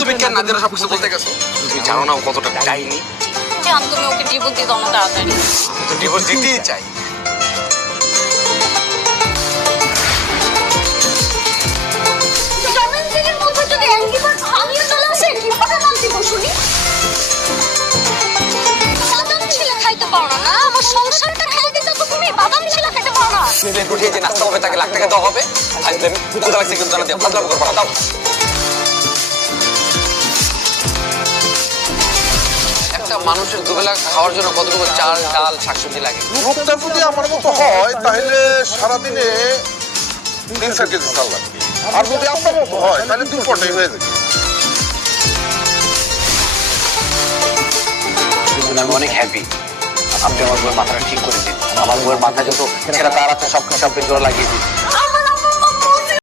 তুমি কেন নাদিরা সবকিছু বলতে গেছো? তুমি জানো না ও কতটা ডাইনি? জান তুমি ওকে ডিভোর্স দিয়ে দাও না তাড়াতাড়ি। আমি তো ডিভোর্স দিতেই চাই। জন্মদিনের মধ্যে যদি অ্যাঙ্গি বার্ড ভাঙিয়ে চলে আসে কিভাবে মানতে বসুনি? বাদাম ছিলা খাইতে পারো না না? আমার সংসারটা খেয়ে দিতে তো তুমি বাদাম ছিলা খাইতে পারো না। প্লেট উঠিয়ে যে নাস্তা হবে তাকে লাখ টাকা দেওয়া হবে। আজকে আমি কোথা লাগছে কিন্তু জানাতে ফাজলাম করবো না, দাও। একটা মানুষের দুবেলা খাওয়ার জন্য কতটুকু চাল ডাল শাকসবজি লাগে? লোকটা যদি আমার মতো হয় তাহলে সারাদিনে 3-4 কেজি চাল লাগবে, আর যদি আপনার মতো হয় তাহলে 2 পটেই হয়ে যাবে। আমি অনেক হ্যাপি আপনি আমার বউয়ের মাথাটা ঠিক করে দিন। আমার বউয়ের মাথায় যত ছেঁড়া তার আছে সব কিছু লাগিয়ে দিন।